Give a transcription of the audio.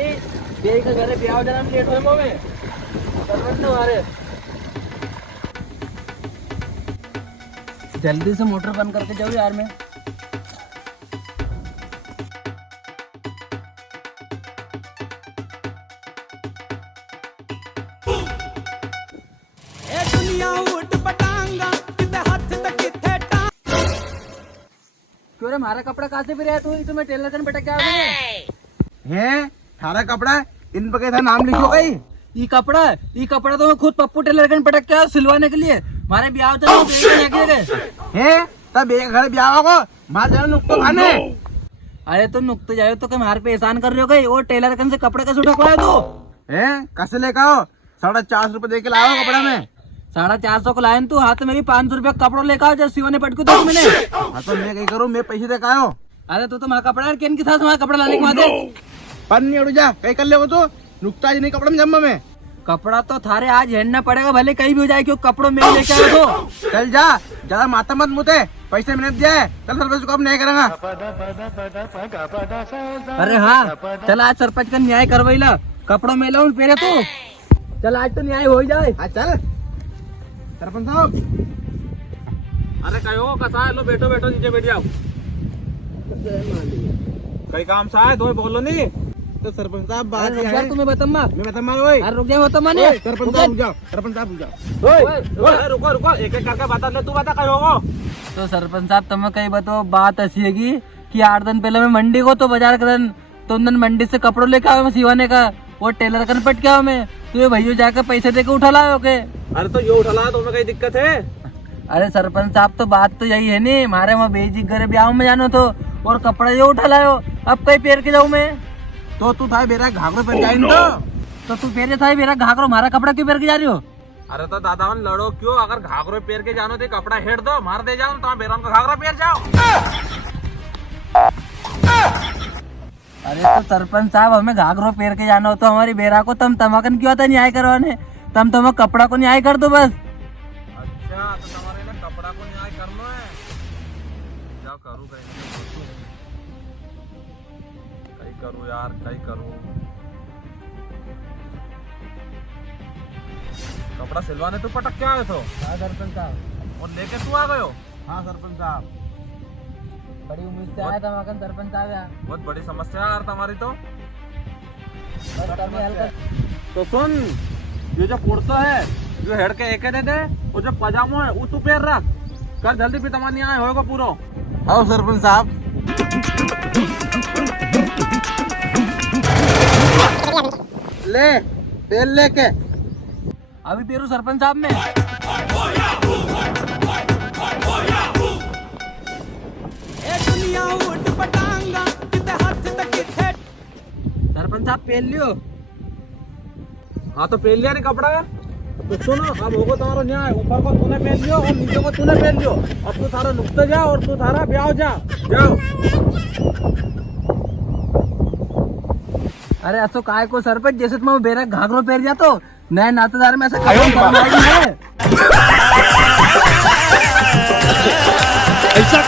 वाली बेई का घरे ब्याह जरा लेट होए मोवे सर्वेंट हमारे जल्दी से मोटर बंद करके जाओ यार मैं क्यों रे हमारा कपड़ा कहाँ से फिर तू तुम्हें टेलर कन पटक क्या है थारा कपड़ा इन पे था नाम लिखो गई ये कपड़ा तो मैं खुद पप्पू टेलर कन पटक के सिलवाने के लिए हमारे ब्याह तो गए है तब एक घर ब्याह को मार जाना नुक्तो खाने अरे तुम नुकते जाओ तो हमारे पे एहसान कर रहे हो गई वो टेलर कन से कपड़े का सूट खुआ दो है कैसे लेकर आओ 450 रुपए दे के लाओ कपड़ा में 450 को लाए तू हाथ में 500 रुपया कपड़ा लेकर आओ जब सिवाने पटकू तो मैंने हाँ तो मैं कहीं करूँ मैं पैसे दे के आयो अरे तू तो हमारा कपड़ा केन के साथ हमारा कपड़ा लाने के बाद पर नहीं उड़ जा कहीं कर ले वो तो नुकता ही नहीं कपड़ा में जम्मा में कपड़ा तो थारे आज हेडना पड़ेगा भले कहीं भी हो जाए क्यों कपड़ों में लेके आए तो चल जा ज्यादा माथा मत मुते पैसे मैंने दिया है कल सरपंच को अब नहीं करेंगा अरे हाँ चल आज सरपंच का न्याय करवाइला कपड़ों में लो पहले तू चल आज तो न्याय हो जाए हाँ चल सरपंच साहब अरे कहो कसा है लो बैठो बैठो नीचे बैठ जाओ कई काम सा है तुम्हें बोलो नहीं तो सरपंच साहब बात ये है तुम्हें बताऊंगा मैं बताऊंगा ओए अरे रुक जाओ बताऊंगा नहीं सरपंच साहब रुक जाओ सरपंच साहब रुक जाओ ओए रुको रुको एक एक करके बता ले तू बता कहो तो सरपंच साहब तुम्हें कहीं बताओ बात ऐसी है कि 8 दिन पहले मैं मंडी को तो बाजार करन तो उन दिन मंडी से कपड़ों लेके आया मैं सिवाने का वो टेलर कर पट गया मैं तो ये भैया जाकर पैसे देके उठा लाओ के अरे तो ये उठा ला तुम्हें कहीं दिक्कत है अरे सरपंच साहब तो बात तो यही है नहीं हमारे वहाँ बेजी घर ब्याह में जानो तो और कपड़ा ये उठा लाओ अब कहीं पेर के जाऊँ मैं तो तू था मेरा घाघरो पहन जाए तो तू पेरे था मेरा घाघरो हमारा कपड़ा क्यों पेर के जा रही हो अरे तो दादा लड़ो क्यों अगर घाघरो पेर के जानो तो कपड़ा हेट दो मार दे जाओ तो बेराम का घाघरा पेर जाओ अरे तो सरपंच साहब हमें घाघरो पेर के जाना हो तो हमारी बेरा को तम तमाकन क्यों था न्याय करवाने तम कपड़ा को न्याय कर दो बस अच्छा तो तुम्हारे लिए कपड़ा को न्याय कर लो है क्या करूँ कहीं करूँ यार कहीं करूँ कपड़ा सिलवाने तू पटक के आए तो सरपंच साहब और लेके तू आ गयो हाँ सरपंच साहब बड़ी उम्मीद से आया था मगन सरपंच साहब यार बहुत बड़ी समस्या है यार तुम्हारी तो हल्का तो सुन ये जो कुर्ता है जो हेड के एक दे दे और जो पजामो है वो तू पैर रख कर जल्दी भी तमानी आए होगा पूरा आओ सरपंच साहब ले तेल लेके अभी पेरू सरपंच साहब में सरपंच साहब पहन लियो हाँ तो पहन लिया नहीं कपड़ा तो सुनो अब होगा तुम्हारा न्याय ऊपर को तूने पहन लियो और नीचे को तूने पहन लियो अब तू थारा नुकते जा और तू थारा ब्याह जा जाओ अरे असो काय को सरपंच जैसे तुम बेरा घाघरो पहन जा तो नए नातेदार में ऐसा है ऐसा